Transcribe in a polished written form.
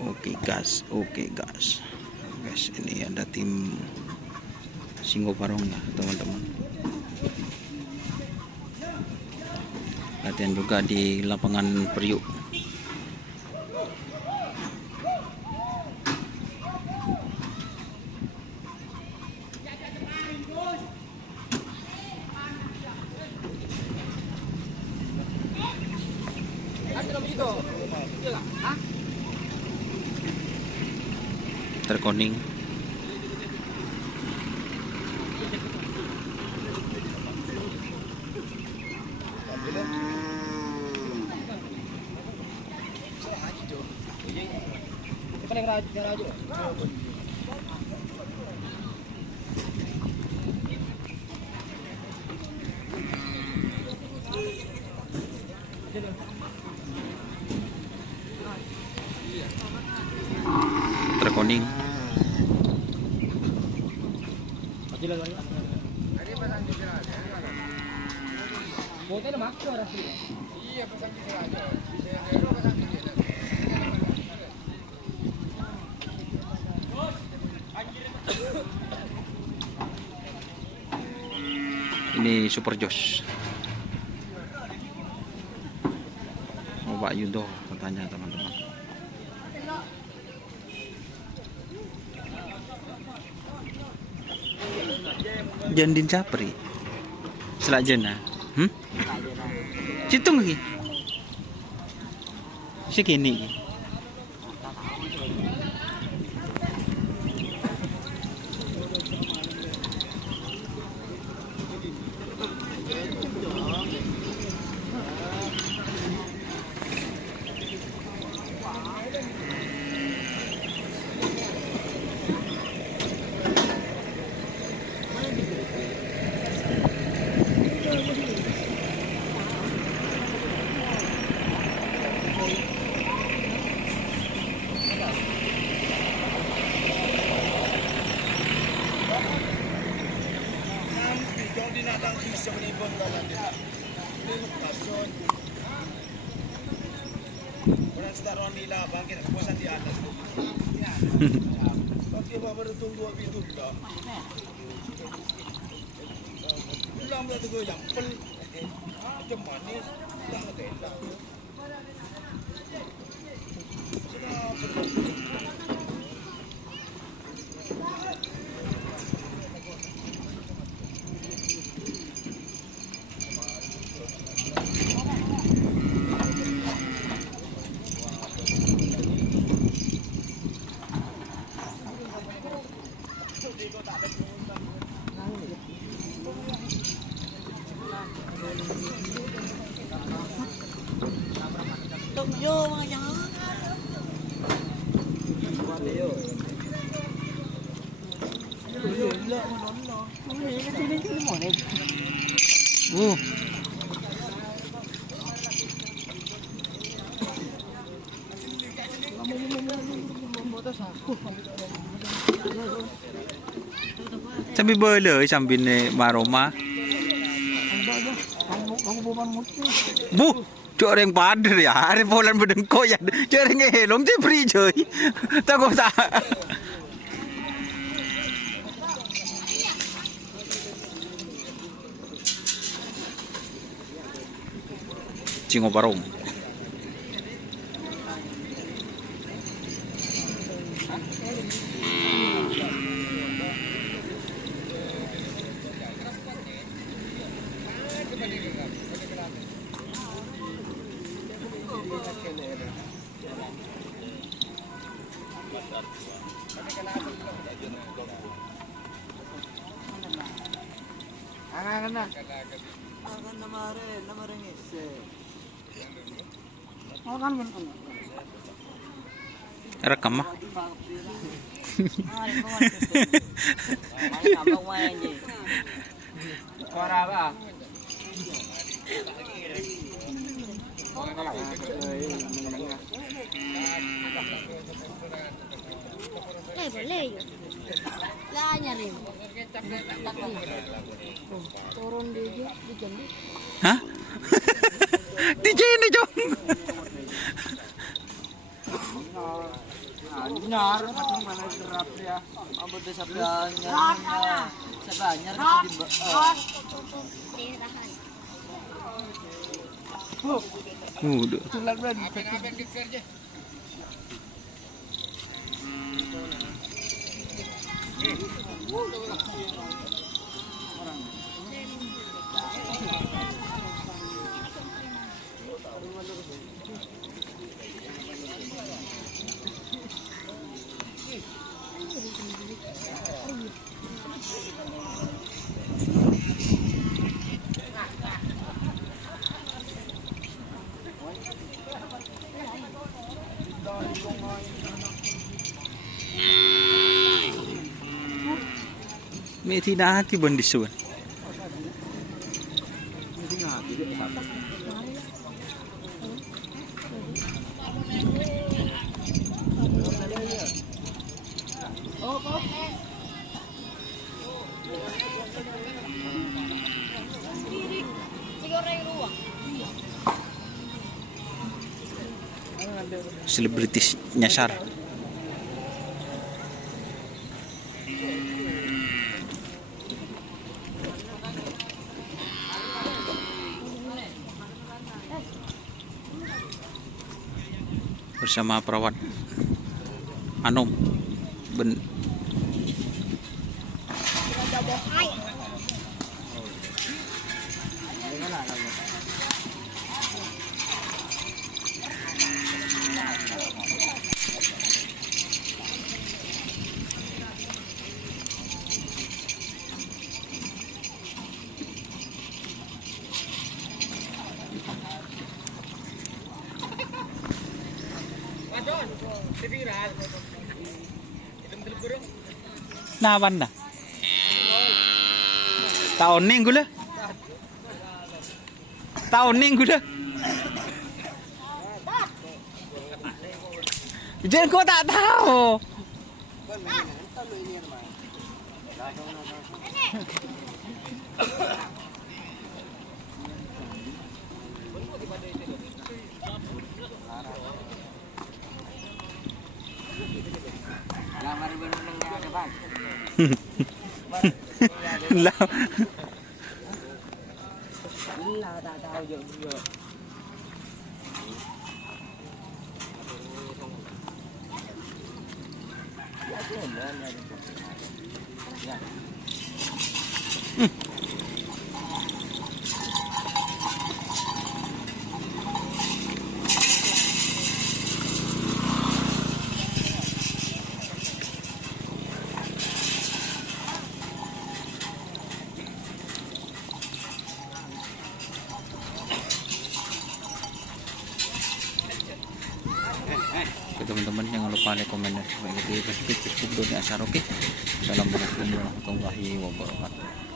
Oke guys, ini ada tim Singo Parong ya teman-teman. Latihan juga di lapangan Priuk. Terkoning. Terkoning. Ini Super Josh. Pak Yudo katanya teman-teman. Jandin Capri. Selajena. Citung lagi. Segini. Taruhan nila bangkit kuasan di atas. Oke, bapak tunggu itu dah. Ulang dah tu yang pel. Macam manis, dah ada. Sambil boleh sambil ni maroma. Bu, orang pader ya. Hari bulan berdengkok ya. Orang helong je free joy. Tak kau tak. Singo Parong. Rekam mah. Boleh ya. Lah nyari. Turun dia di Jambi. Hah? Di sini, Jong. Benar, kadang malah kerap ya. Ambot sa banyak. Sa banyak di Udah. Tulad ba? May tinahaki bandisuan. Selebritis nyasar. Bersama perawat Anom Nawan na. Taoning gula. Taoning gula. Jangan kau tak tahu. Lah. Tak tahu juga. Teman-teman jangan lupa like, komen, dan subscribe di Facebook Doni Asyar. Oke. Assalamualaikum warahmatullahi wabarakatuh.